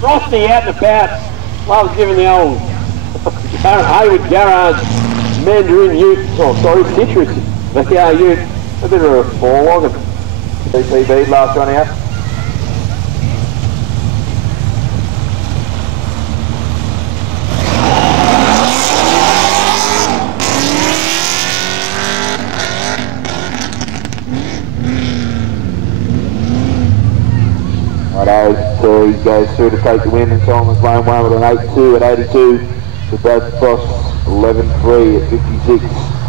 Frosty out and about, loves giving the old Hayward Garage Mandarin Ute, oh sorry, citrus, ute, a bit of a fall log. PCB, last one out. So he goes through to take the win, and Solomon's Lane 1 with an 8-2 at 82. So Brad Frost 11-3 at 56.